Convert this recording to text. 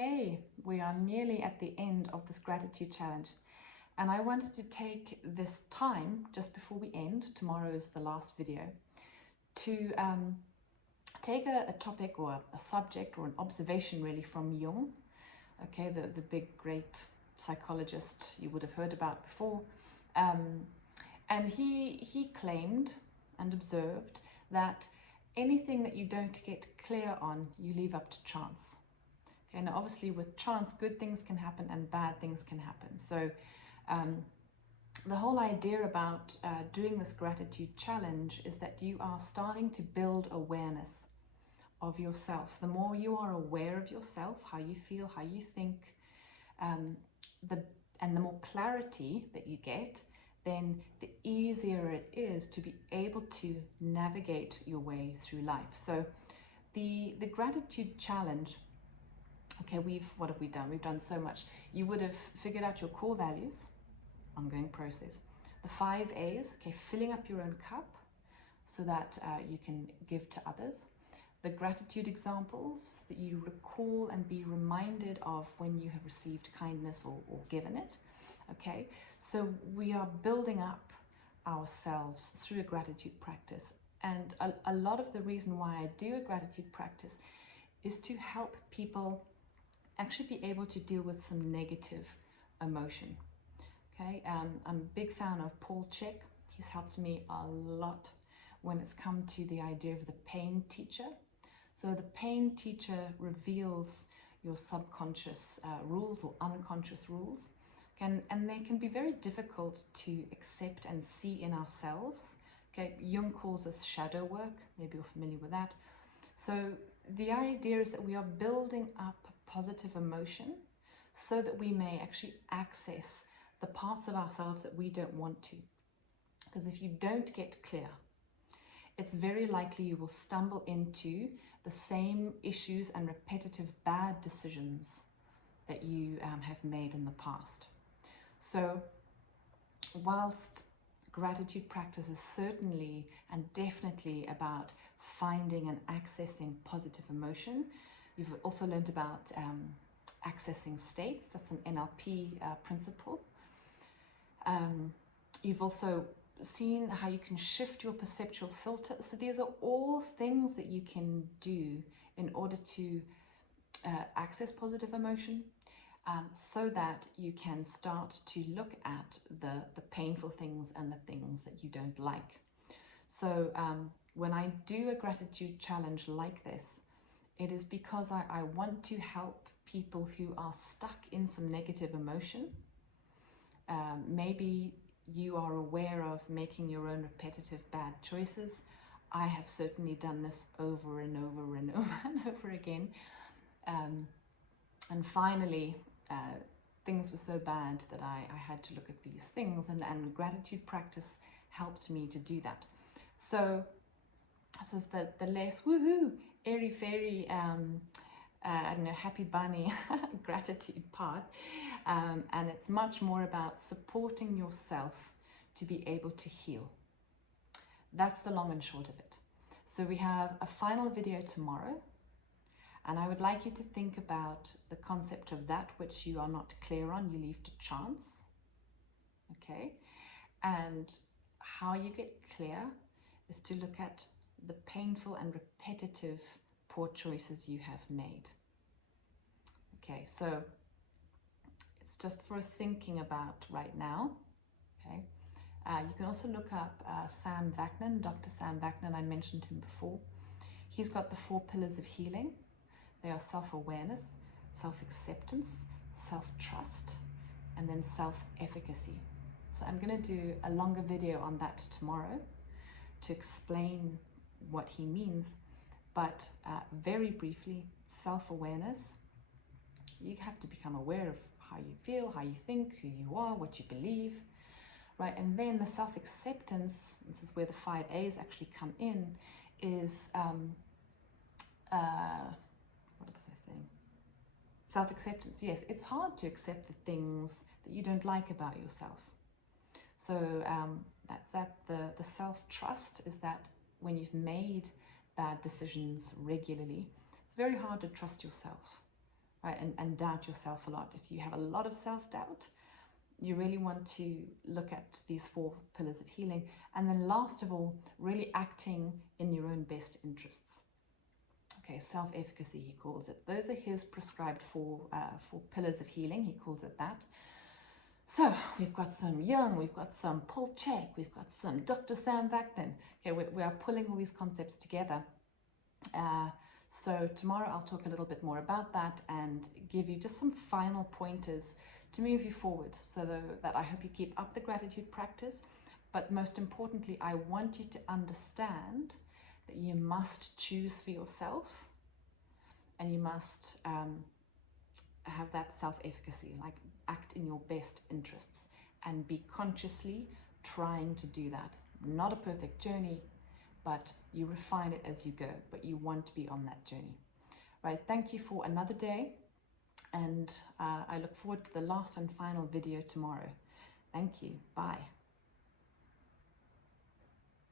Hey, we are nearly at the end of this gratitude challenge, and I wanted to take this time just before we end. Tomorrow is the last video to take a topic or a subject or an observation really from Jung, okay, the big great psychologist you would have heard about before, and he claimed and observed that anything that you don't get clear on, you leave up to chance. Okay, now obviously with chance, good things can happen and bad things can happen. So the whole idea about doing this gratitude challenge is that you are starting to build awareness of yourself. The more you are aware of yourself, how you feel, how you think, and the more clarity that you get, then the easier it is to be able to navigate your way through life. So the gratitude challenge, okay, what have we done? We've done so much. You would have figured out your core values, ongoing process. The 5 A's, okay, filling up your own cup so that you can give to others. The gratitude examples that you recall and be reminded of when you have received kindness or given it. Okay, so we are building up ourselves through a gratitude practice. And a lot of the reason why I do a gratitude practice is to help people actually be able to deal with some negative emotion. Okay, I'm a big fan of Chek. He's helped me a lot when it's come to the idea of the pain teacher. So the pain teacher reveals your subconscious rules or unconscious rules. And they can be very difficult to accept and see in ourselves. Okay, Jung calls this shadow work. Maybe you're familiar with that. So the idea is that we are building up positive emotion so that we may actually access the parts of ourselves that we don't want to. Because if you don't get clear, it's very likely you will stumble into the same issues and repetitive bad decisions that you have made in the past. So whilst gratitude practice is certainly and definitely about finding and accessing positive emotion, you've also learned about accessing states. That's an NLP principle. You've also seen how you can shift your perceptual filter. So these are all things that you can do in order to access positive emotion, so that you can start to look at the painful things and the things that you don't like. So when I do a gratitude challenge like this, it is because I want to help people who are stuck in some negative emotion. Maybe you are aware of making your own repetitive bad choices. I have certainly done this over and over and over and over again. And finally, things were so bad that I had to look at these things, and gratitude practice helped me to do that. So this is the less woohoo, airy fairy, I don't know, happy bunny gratitude part, and it's much more about supporting yourself to be able to heal. That's the long and short of it. So we have a final video tomorrow, and I would like you to think about the concept of that which you are not clear on, you leave to chance, okay? And how you get clear is to look at the painful and repetitive poor choices you have made. Okay, so it's just for thinking about right now, okay? You can also look up Sam Vaknin, Dr. Sam Vaknin. I mentioned him before. He's got the 4 pillars of healing. They are self-awareness, self-acceptance, self-trust, and then self-efficacy. So I'm going to do a longer video on that tomorrow to explain what he means. But very briefly, self-awareness, you have to become aware of how you feel, how you think, who you are, what you believe, right? And then the self-acceptance, this is where the 5 A's actually come in, is what was I saying? Self-acceptance, yes. It's hard to accept the things that you don't like about yourself. So that's that. The self-trust is that when you've made bad decisions regularly, it's very hard to trust yourself. right? And doubt yourself a lot. If you have a lot of self-doubt, you really want to look at these 4 pillars of healing. And then last of all, really acting in your own best interests. Okay, self-efficacy, he calls it. Those are his prescribed 4 pillars of healing. He calls it that. So we've got some Jung, we've got some Chek, we've got some Dr. Sam Vaknin. Okay, we are pulling all these concepts together. So tomorrow I'll talk a little bit more about that and give you just some final pointers to move you forward, so that I hope you keep up the gratitude practice. But most importantly, I want you to understand that you must choose for yourself, and you must have that self-efficacy, like act in your best interests and be consciously trying to do that. Not a perfect journey, but you refine it as you go, but you want to be on that journey. Right, thank you for another day, and I look forward to the last and final video tomorrow. Thank you. Bye.